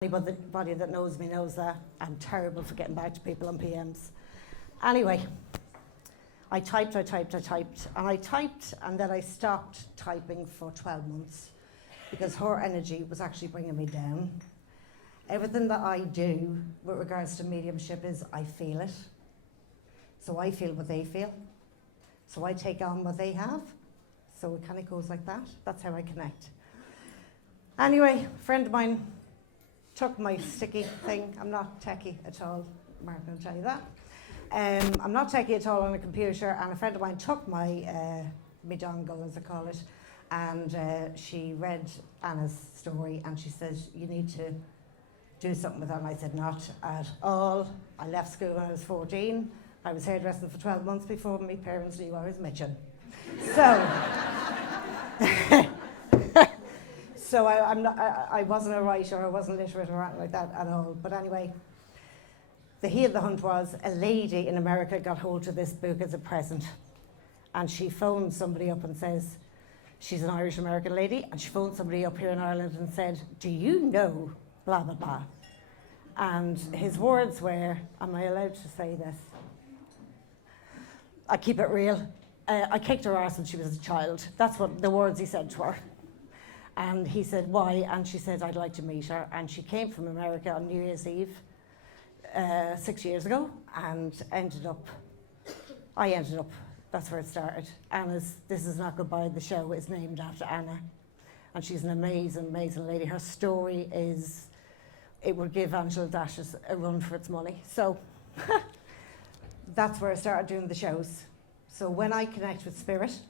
Anybody that knows me knows that I'm terrible for getting back to people on PMs. Anyway, I typed, and then I stopped typing for 12 months because her energy was actually bringing me down. Everything that I do with regards to mediumship is I feel it. So I feel what they feel. So I take on what they have. So it kind of goes like that. That's how I connect. Anyway, a friend of mine took my sticky thing. I'm not techie at all. Mark will tell you that. I'm not techie at all on a computer, and a friend of mine took my dongle, as I call it, and she read Anna's story, and she said, "You need to do something with that." And I said, "Not at all." I left school when I was 14. I was hairdressing for 12 months before my parents knew I was Mitchin. So. So I wasn't a writer, I wasn't literate or anything like that at all. But anyway, the heat of the hunt was a lady in America got hold of this book as a present. And she phoned somebody up and says, she's an Irish-American lady, and she phoned somebody up here in Ireland and said, "Do you know blah, blah, blah?" And his words were, am I allowed to say this? I keep it real. I kicked her arse when she was a child. That's what the words he said to her. And he said, "Why?" And she said, "I'd like to meet her." And she came from America on New Year's Eve 6 years ago, and I ended up, that's where it started. This Is Not Goodbye, the show is named after Anna. And she's an amazing, amazing lady. Her story is, it would give Angela Dashes a run for its money. So that's where I started doing the shows. So when I connect with spirit,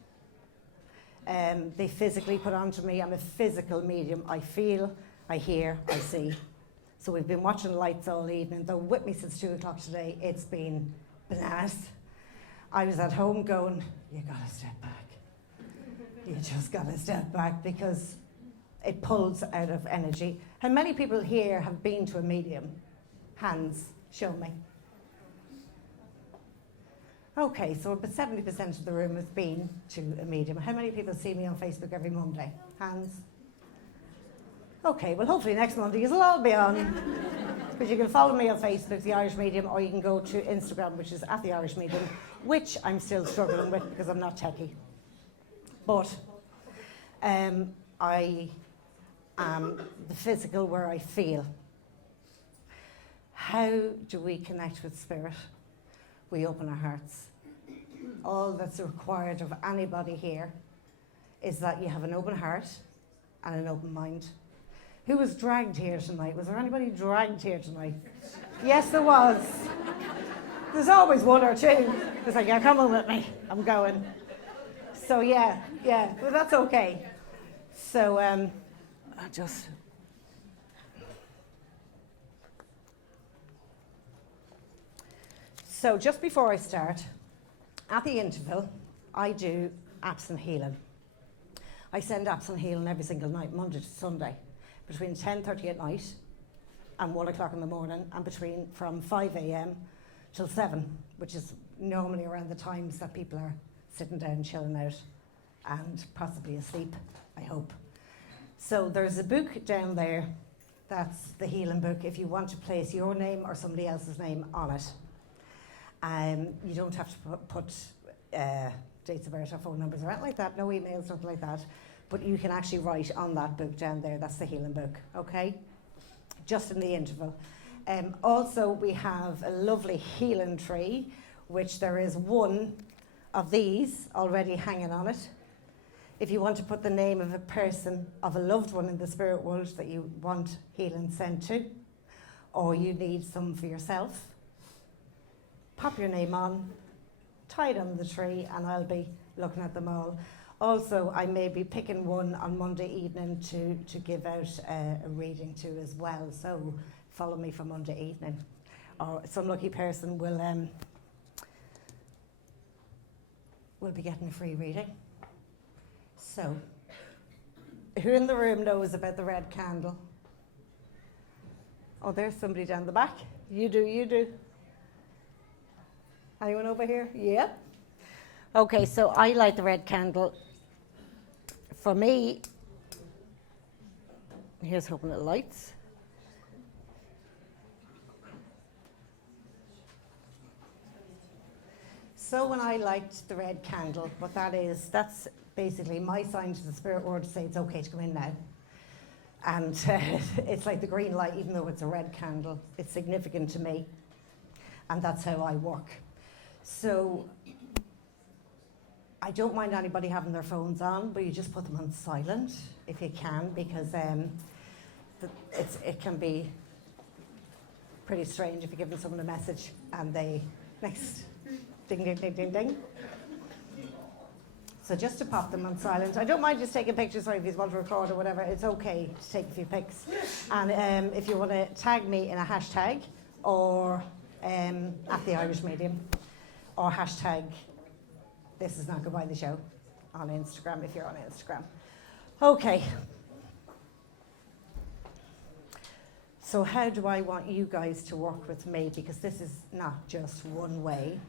they physically put onto me. I'm a physical medium. I feel, I hear, I see. So we've been watching lights all evening. They're with me since 2 o'clock today. It's been bananas. I was at home going, you gotta step back. You just gotta step back because it pulls out of energy. How many people here have been to a medium? Hands, show me. Okay, so about 70% of the room has been to a medium. How many people see me on Facebook every Monday? Hands? Okay, well hopefully next Monday you'll all be on. But you can follow me on Facebook, The Irish Medium, or you can go to Instagram, which is at The Irish Medium, which I'm still struggling with because I'm not techie. But I am the physical where I feel. How do we connect with spirit? We open our hearts. All that's required of anybody here is that you have an open heart and an open mind. Who was dragged here tonight? Was there anybody dragged here tonight? Yes, there was. There's always one or two. It's like, "You're coming with me. I'm going." So yeah, but that's okay. So So just before I start, at the interval, I do absent healing. I send absent healing every single night, Monday to Sunday, between 10:30 at night and 1 o'clock in the morning, and from 5 a.m. till 7, which is normally around the times that people are sitting down, chilling out, and possibly asleep, I hope. So there's a book down there, that's the healing book, if you want to place your name or somebody else's name on it. You don't have to put dates of birth or phone numbers or anything like that, no emails, nothing like that. But you can actually write on that book down there, that's the healing book, okay? Just in the interval. Also, we have a lovely healing tree, which there is one of these already hanging on it. If you want to put the name of a person, of a loved one in the spirit world that you want healing sent to, or you need some for yourself, pop your name on, tie it on the tree, and I'll be looking at them all. Also, I may be picking one on Monday evening to give out a reading to as well. So follow me for Monday evening. Or some lucky person will be getting a free reading. So, who in the room knows about the red candle? Oh, there's somebody down the back. You do. Anyone over here? Yep. Okay, so I light the red candle. For me, here's hoping it lights. So when I light the red candle, what that is, that's basically my sign to the spirit world to say it's okay to come in now. And it's like the green light, even though it's a red candle, it's significant to me. And that's how I work. So I don't mind anybody having their phones on, but you just put them on silent if you can, because it can be pretty strange if you're giving someone a message and they, next, ding, ding, ding, ding, ding. So just to pop them on silent. I don't mind just taking pictures, or if you want to record or whatever, it's okay to take a few pics. And if you want to tag me in a hashtag, or at the Irish Medium, or hashtag this is not goodbye the show on Instagram if you're on Instagram. Okay. So how do I want you guys to work with me? Because this is not just one way.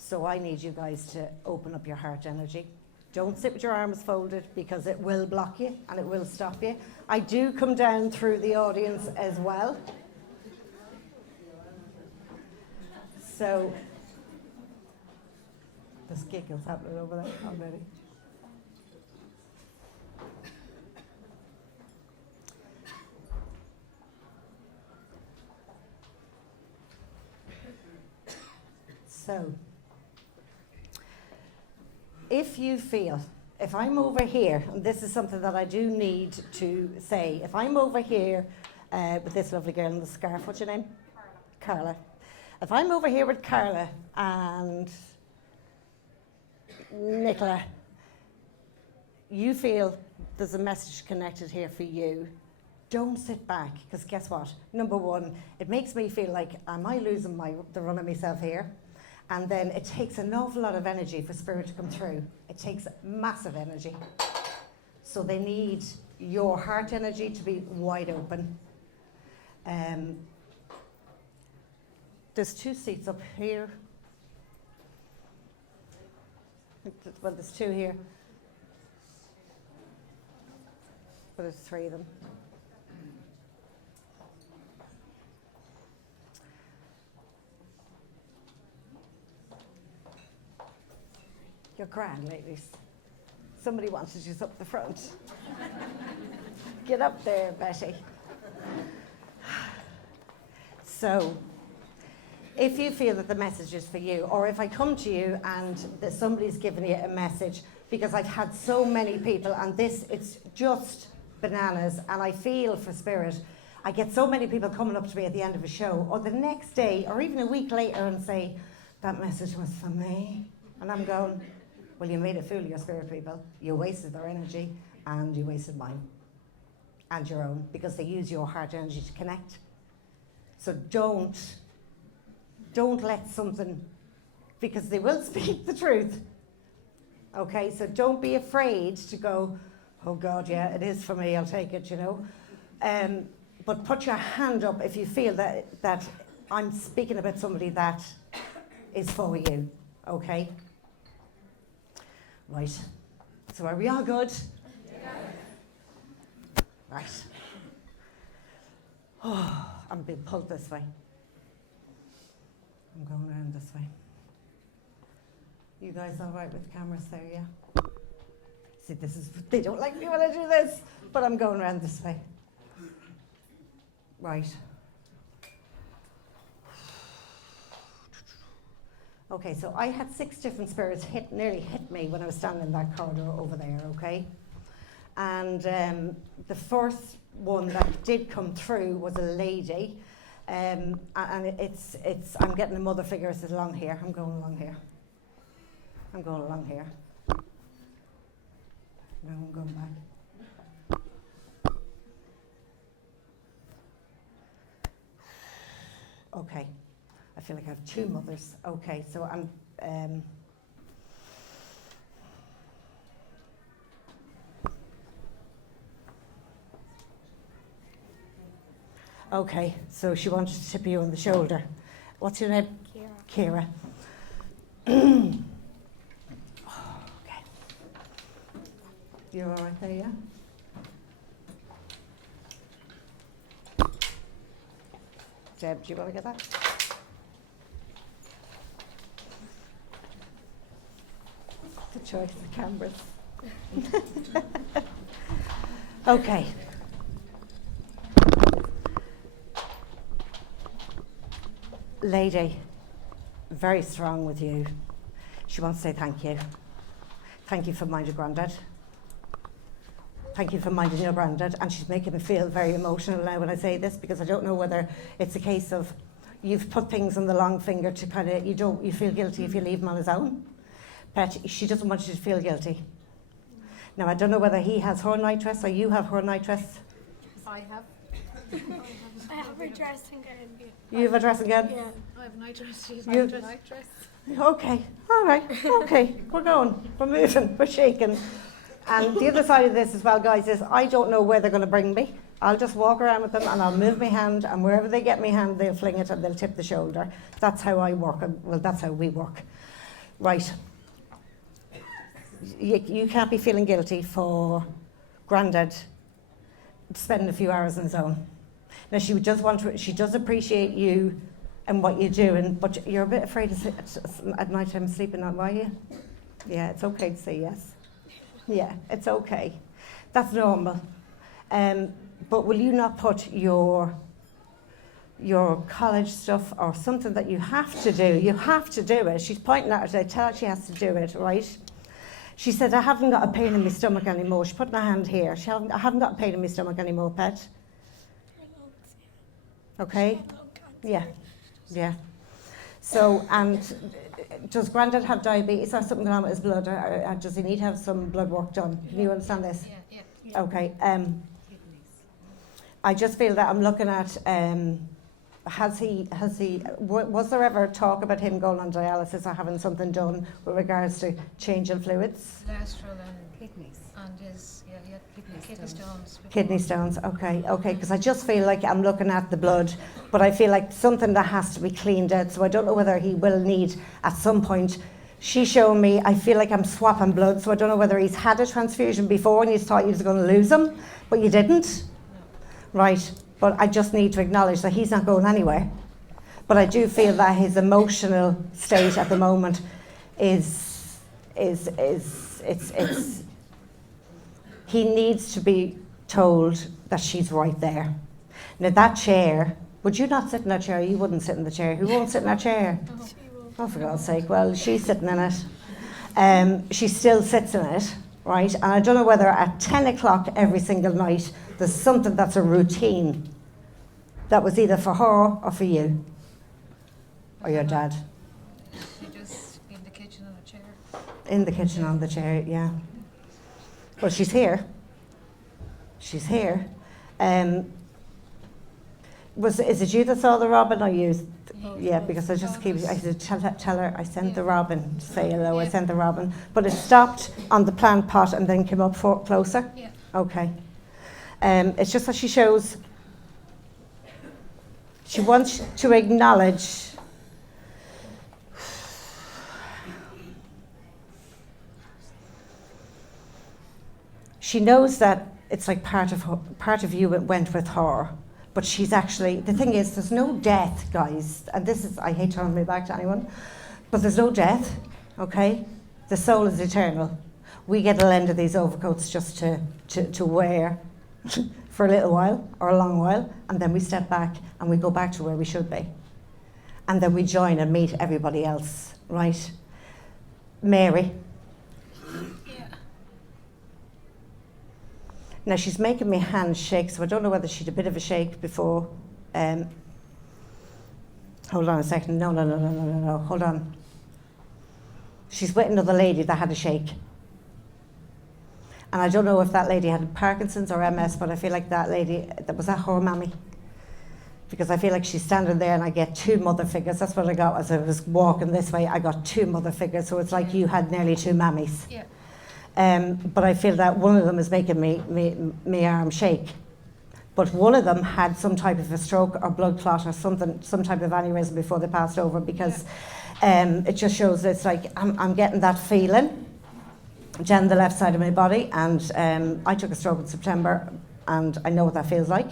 So I need you guys to open up your heart energy. Don't sit with your arms folded, because it will block you and it will stop you. I do come down through the audience as well. So there's giggles happening over there already. So if you feel, if I'm over here, and this is something that I do need to say, if I'm over here with this lovely girl in the scarf, what's your name? Carla. If I'm over here with Carla and Nicola, you feel there's a message connected here for you, don't sit back, because guess what? Number one, it makes me feel like, am I losing the run of myself here? And then it takes an awful lot of energy for spirit to come through. It takes massive energy. So they need your heart energy to be wide open. There's 2 seats up here. Well, there's 2 here. But there's 3 of them. You're grand, ladies. Somebody wanted you up the front. Get up there, Betty. So, if you feel that the message is for you, or if I come to you and that somebody's given you a message, because I've had so many people, and it's just bananas, and I feel for spirit. I get so many people coming up to me at the end of a show, or the next day, or even a week later, and say, that message was for me. And I'm going, well, you made a fool of your spirit people. You wasted their energy, and you wasted mine, and your own, because they use your heart energy to connect. So don't let something, because they will speak the truth. Okay, so don't be afraid to go, oh God, yeah, it is for me, I'll take it, you know. But put your hand up if you feel that I'm speaking about somebody that is for you, okay? Right, so are we all good? Yeah. Right. Oh, I'm being pulled this way. I'm going around this way. You guys all right with the cameras there, yeah? See, they don't like me when I do this, but I'm going around this way. Right. Okay, so I had 6 different spirits nearly hit me when I was standing in that corridor over there, okay? And the first one that did come through was a lady, and I'm getting a mother figure. It's along here. I'm going along here. I'm going along here. No, I'm going back. Okay. I feel like I have 2 mothers. Okay, so I'm... okay, so she wanted to tip you on the shoulder. What's your name? Kira. Kira. Okay. You're all right there, yeah? Deb, do you want to get that? choice of cameras. Okay. Lady, very strong with you. She wants to say thank you. Thank you for minding Grandad. Thank you for minding your Grandad. And she's making me feel very emotional now when I say this, because I don't know whether it's a case of you've put things on the long finger to kind of, you feel guilty if you leave him on his own. But she doesn't want you to feel guilty. Now, I don't know whether he has her night dress or you have her night dress. I have. I have a dressing gown. You have a dressing gown? Yeah. I have a night dress. She's You- a night dress. Okay, all right, okay, we're going, we're moving, we're shaking. And the other side of this as well, guys, is I don't know where they're going to bring me. I'll just walk around with them and I'll move my hand, and wherever they get my hand, they'll fling it and they'll tip the shoulder. That's how I work, well, that's how we work. Right. You can't be feeling guilty for Grandad spending a few hours on his own. Now, she does appreciate you and what you do, but you're a bit afraid to sit at night time sleeping on, are you? Yeah, it's okay to say yes. Yeah, it's okay. That's normal. But will you not put your college stuff or something that you have to do? You have to do it. She's pointing at her, I tell her she has to do it, right? She said, I haven't got a pain in my stomach anymore. She put her hand here. I haven't got a pain in my stomach anymore, pet. Okay? Yeah. Yeah. So, and does Grandad have diabetes or something going on with his blood, or does he need to have some blood work done? Can you understand this? Yeah. Okay. I just feel that I'm looking at, was there ever talk about him going on dialysis or having something done with regards to changing fluids? Cholesterol and Kidneys. and his kidney stones. Kidney stones, okay, because I just feel like I'm looking at the blood, but I feel like something that has to be cleaned out, so I don't know whether he will need at some point. She's showing me, I feel like I'm swapping blood, so I don't know whether he's had a transfusion before and you thought you was going to lose him, but you didn't. No. Right, but I just need to acknowledge that he's not going anywhere. But I do feel that his emotional state at the moment is he needs to be told that she's right there. Now that chair, would you not sit in that chair? You wouldn't sit in the chair. Who won't sit in that chair? Oh, for God's sake. Well, she's sitting in it. She still sits in it, right? And I don't know whether at 10 o'clock every single night there's something that's a routine that was either for her or for you or your dad. She just in the kitchen on a chair. In the kitchen on the chair, yeah. Well, she's here. She's here. Is it you that saw the robin or you? Yeah, because I just keep, I said, tell her I sent the robin to say hello, I sent the robin. But it stopped on the plant pot and then came up closer? Yeah. Okay. It's just that she shows, she wants to acknowledge she knows that it's like part of you went with her, but she's actually, the thing is, there's no death, guys, and this is, I hate turning my back to anyone, but there's no death, okay? The soul is eternal. We get a lend of these overcoats just to wear for a little while, or a long while, and then we step back and we go back to where we should be. And then we join and meet everybody else, right? Mary. Now she's making my hand shake, so I don't know whether she'd a bit of a shake before. Hold on a second. No, hold on. She's with another lady that had a shake. And I don't know if that lady had Parkinson's or MS, but I feel like that lady, was that her mammy? Because I feel like she's standing there and I get two mother figures. That's what I got as I was walking this way. I got two mother figures, so it's like you had nearly two mammies. Yeah. But I feel that one of them is making me arm shake. But one of them had some type of a stroke or blood clot or something, some type of aneurysm before they passed over, because it just shows it's like I'm getting that feeling down the left side of my body, and I took a stroke in September and I know what that feels like.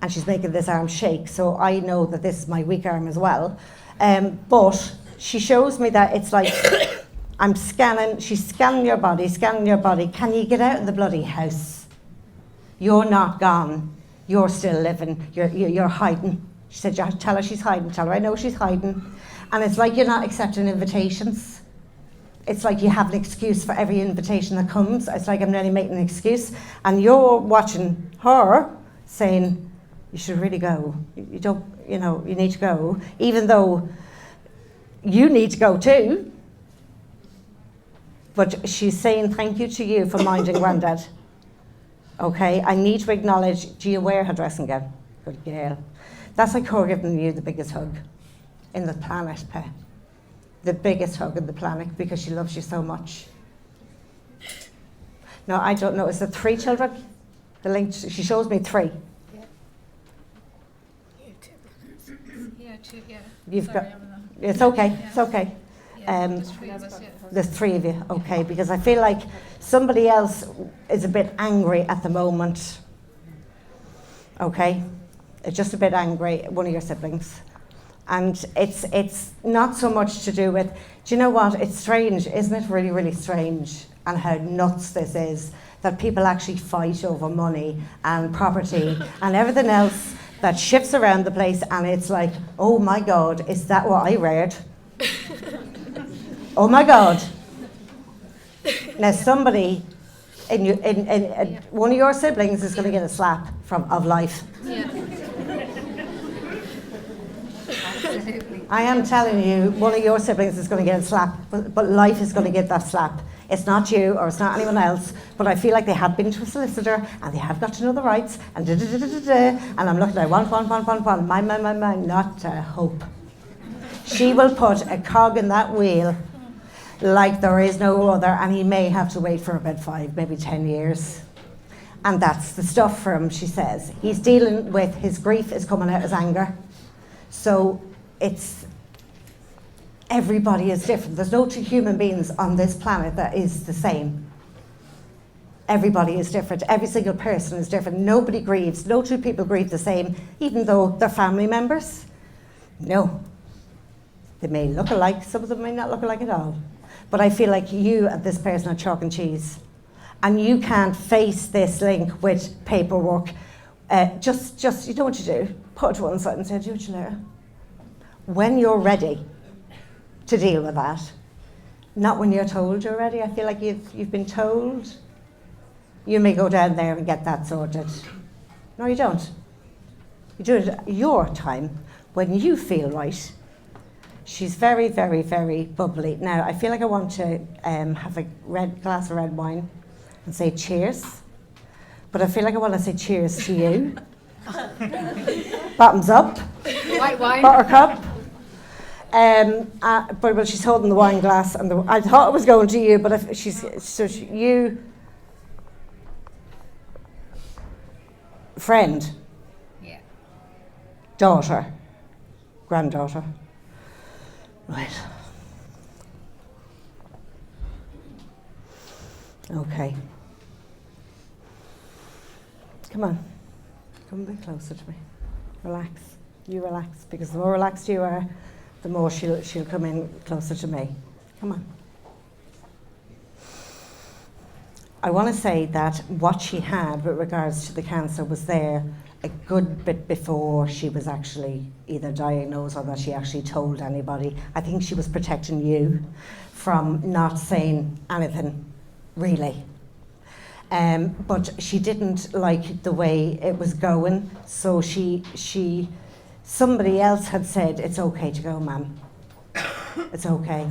And she's making this arm shake, so I know that this is my weak arm as well. But she shows me that it's like I'm scanning, she's scanning your body. Can you get out of the bloody house? You're not gone. You're still living. You're hiding. She said, tell her she's hiding. Tell her I know she's hiding. And it's like you're not accepting invitations. It's like you have an excuse for every invitation that comes. It's like I'm really making an excuse. And you're watching her saying, you should really go. You don't, you need to go. Even though you need to go too. But she's saying thank you to you for minding Grandad. Okay, I need to acknowledge, do you wear her dressing gown? Good girl. That's like her giving you the biggest hug in the planet, Pe. The biggest hug in the planet because she loves you so much. No, I don't know, is there 3 children? The link, she shows me 3. Yeah, 2, yeah. You've Sorry, got, I'm not- it's okay, Yeah. it's okay. Yeah, there's 3 of us, yeah. There's 3 of you, okay, because I feel like somebody else is a bit angry at the moment. Okay? It's just a bit angry, one of your siblings. And it's not so much to do with, do you know what, it's strange, isn't it really, really strange, and how nuts this is, that people actually fight over money and property and everything else that shifts around the place, and it's like, oh my God, is that what I read? Oh my God. Now somebody, one of your siblings is going to get a slap of life. Yeah. Absolutely. I am telling you, one of your siblings is going to get a slap, but life is going to get that slap. It's not you or it's not anyone else, but I feel like they have been to a solicitor and they have got to know the rights and and I'm looking at one, mine, not hope. She will put a cog in that wheel like there is no other, and he may have to wait for about 5, maybe 10 years. And that's the stuff for him, she says. He's dealing with, his grief is coming out as anger. So it's, everybody is different. There's no 2 human beings on this planet that is the same. Everybody is different. Every single person is different. Nobody grieves. No 2 people grieve the same, even though they're family members. No. They may look alike. Some of them may not look alike at all. But I feel like you and this person are chalk and cheese. And you can't face this link with paperwork. Just you know what you do? Put it to one side and say, do what you later. When you're ready to deal with that, not when you're told you're ready. I feel like you've been told. You may go down there and get that sorted. No, you don't. You do it at your time, when you feel right. She's very, very, very bubbly. Now, I feel like I want to have a glass of red wine and say cheers. But I feel like I want to say cheers to you. Bottoms up. White wine. Buttercup. But she's holding the wine glass, and I thought it was going to you, but if you, friend, Yeah. daughter, granddaughter. Right. Okay. Come on. Come a bit closer to me. Relax. You relax, because the more relaxed you are, the more she'll come in closer to me. Come on. I want to say that what she had with regards to the cancer was there a good bit before she was actually either diagnosed or that she actually told anybody. I think she was protecting you from not saying anything, really. But she didn't like the way it was going, so somebody else had said, it's okay to go, ma'am. It's okay.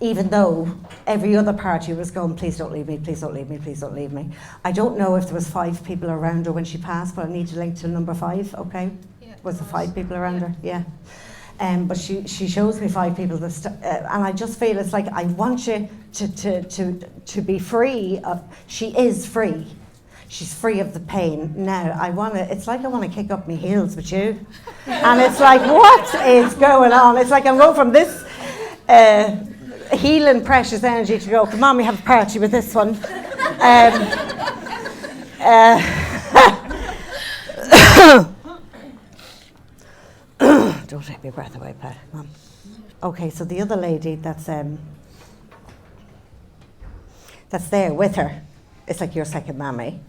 Even though every other party was going, please don't leave me, please don't leave me, please don't leave me. I don't know if there was 5 people around her when she passed, but I need to link to number 5, okay? Yeah, Was there 5 people around her? Yeah. But she shows me 5 people, and I just feel it's like, I want you to be free. She is free. She's free of the pain. Now, it's like I want to kick up my heels with you. And it's like, what is going on? It's like I'm going from this healing precious energy to go, come on, we have a party with this one. Don't take my breath away, Pat. Come on. Okay, so the other lady that's that's there with her. It's like your second mammy.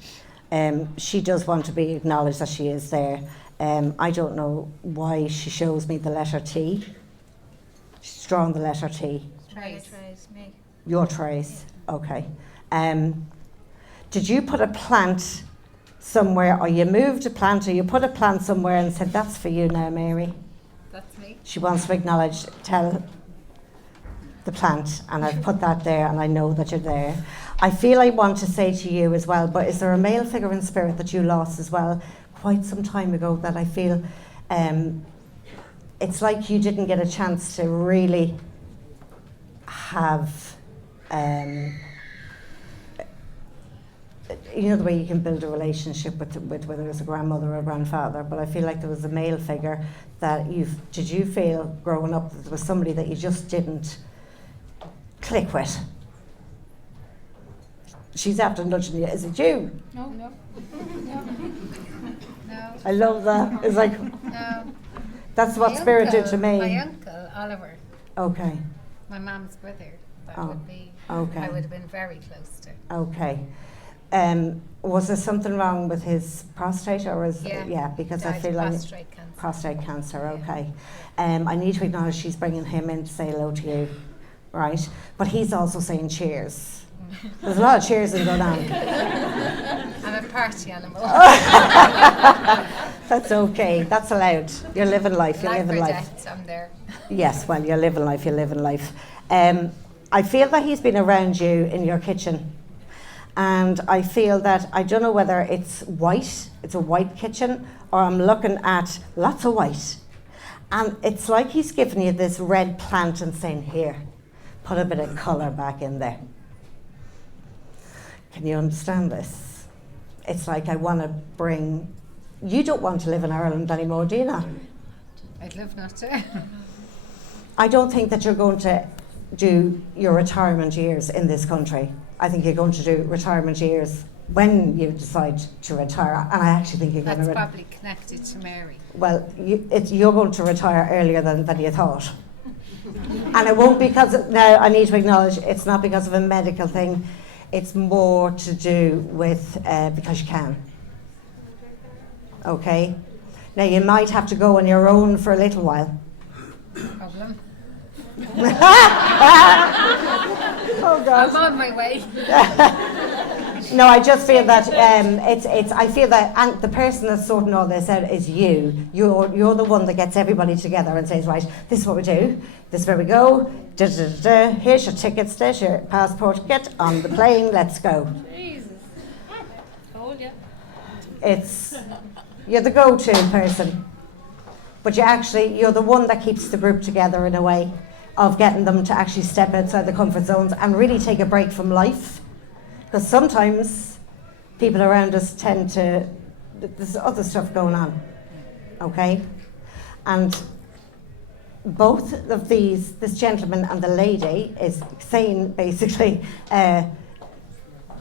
She does want to be acknowledged that she is there. I don't know why she shows me the letter T. She's drawn the letter T. Trace. Me. Your trace, okay. Did you put a plant somewhere, or you moved a plant, or you put a plant somewhere and said, that's for you now, Mary? That's me. She wants to acknowledge, tell the plant, and I've put that there, and I know that you're there. I feel I want to say to you as well, but is there a male figure in spirit that you lost as well quite some time ago that I feel it's like you didn't get a chance to really have, you know, the way you can build a relationship with whether it's a grandmother or a grandfather, but I feel like there was a male figure that did you feel growing up that there was somebody that you just didn't click with? She's after nudging you. Is it you? No. No. I love that. It's like, No. that's what spirit did to me. My uncle, Oliver, Okay, my mum's brother, that Oh, would be, okay. I would have been very close to. okay. Was there something wrong with his prostate, or was because I Died feel of like prostate cancer. prostate cancer. Yeah. Okay. I need to acknowledge she's bringing him in to say hello to you, right? But he's also saying cheers. There's a lot of cheers going on. I'm a party animal. That's okay. That's allowed. You're living life. You're Life living or life. death, I'm there. Yes, well, you're living life. You're living life. I feel that he's been around you in your kitchen. And I feel that, I don't know whether it's white, it's a white kitchen, or I'm looking at lots of white. And it's like he's giving you this red plant and saying, here, put a bit of colour back in there. Can you understand this? It's like I want to bring, you don't want to live in Ireland anymore, do you not? I'd love not to. I don't think that you're going to do your retirement years in this country. I think you're going to do retirement years when you decide to retire, and I actually think you're going That's to. probably connected to Mary. Well, you're going to retire earlier than you thought, and it won't because now I need to acknowledge it's not because of a medical thing. It's more to do with because you can. Okay, now you might have to go on your own for a little while. Problem. Oh God. I'm on my way. No, I just feel that it's. I feel that and the person that's sorting all this out is you. You're the one that gets everybody together and says, right, this is what we do. This is where we go. Da, da, da, da. Here's your tickets. There's your passport. Get on the plane. Let's go. Jesus. Told you. You're the go-to person, but you're the one that keeps the group together in a way of getting them to actually step outside the comfort zones and really take a break from life. Because sometimes people around us tend to, there's other stuff going on, okay? And both of this gentleman and the lady is saying basically,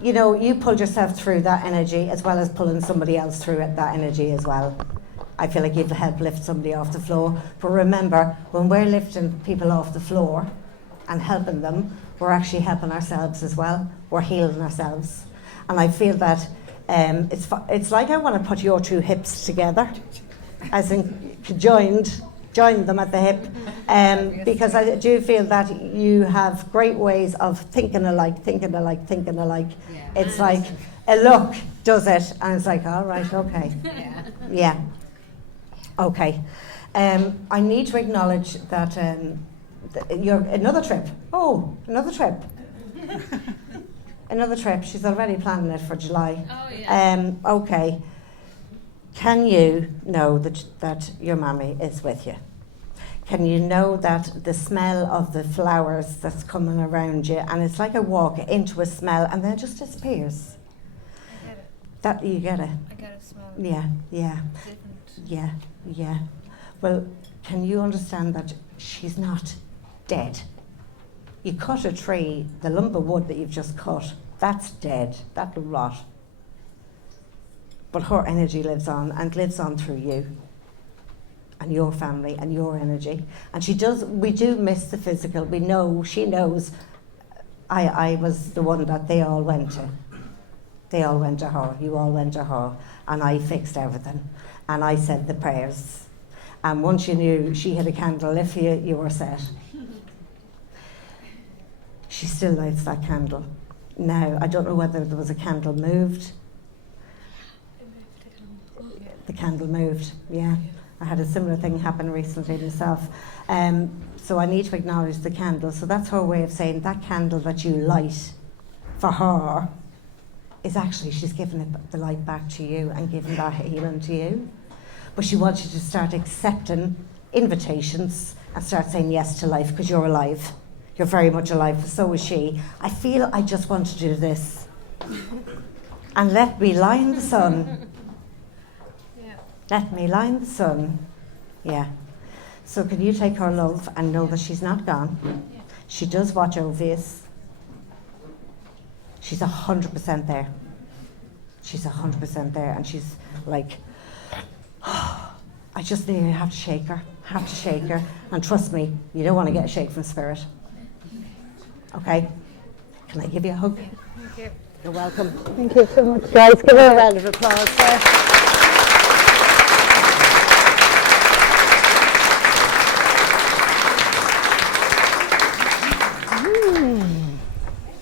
you pulled yourself through that energy as well as pulling somebody else through that energy as well. I feel like you've helped lift somebody off the floor. But remember, when we're lifting people off the floor and helping them, we're actually helping ourselves as well. We're healing ourselves. And I feel that it's like I want to put your two hips together, as in join them at the hip, because I do feel that you have great ways of thinking alike. Yeah. It's like a look does it, and it's like, all right, okay. Yeah. Okay. I need to acknowledge that you're another trip. Oh, another trip. Another trip. She's already planning it for July. Oh, yeah. Okay. Can you know that your mammy is with you? Can you know that the smell of the flowers that's coming around you, and it's like a walk into a smell and then it just disappears? I get it. That you get it. I get it smell. Yeah. Different. Yeah. Well, can you understand that she's not dead? You cut a tree, the lump of wood that you've just cut, that's dead, that'll rot. But her energy lives on, and lives on through you and your family and your energy. And we do miss the physical. We know, she knows I was the one that they all went to. They all went to her. You all went to her. And I fixed everything. And I said the prayers. And once you knew she had a candle lit, you were set. She still lights that candle. Now, I don't know whether there was a candle moved. The candle moved, yeah. I had a similar thing happen recently myself. So I need to acknowledge the candle. So that's her way of saying that candle that you light for her is actually, she's giving the light back to you and giving that healing to you. But she wants you to start accepting invitations and start saying yes to life, because you're alive. You're very much alive, so is she. I feel I just want to do this. And let me lie in the sun. Yeah. Let me lie in the sun. Yeah. So can you take her love and know that she's not gone? Yeah. She does watch over you. She's 100% there. She's 100% there, and she's like, I just need to have to shake her, and trust me, you don't want to get a shake from spirit. Okay? Can I give you a hug? Thank you. You're welcome. Thank you so much, guys. Give her a round of applause there.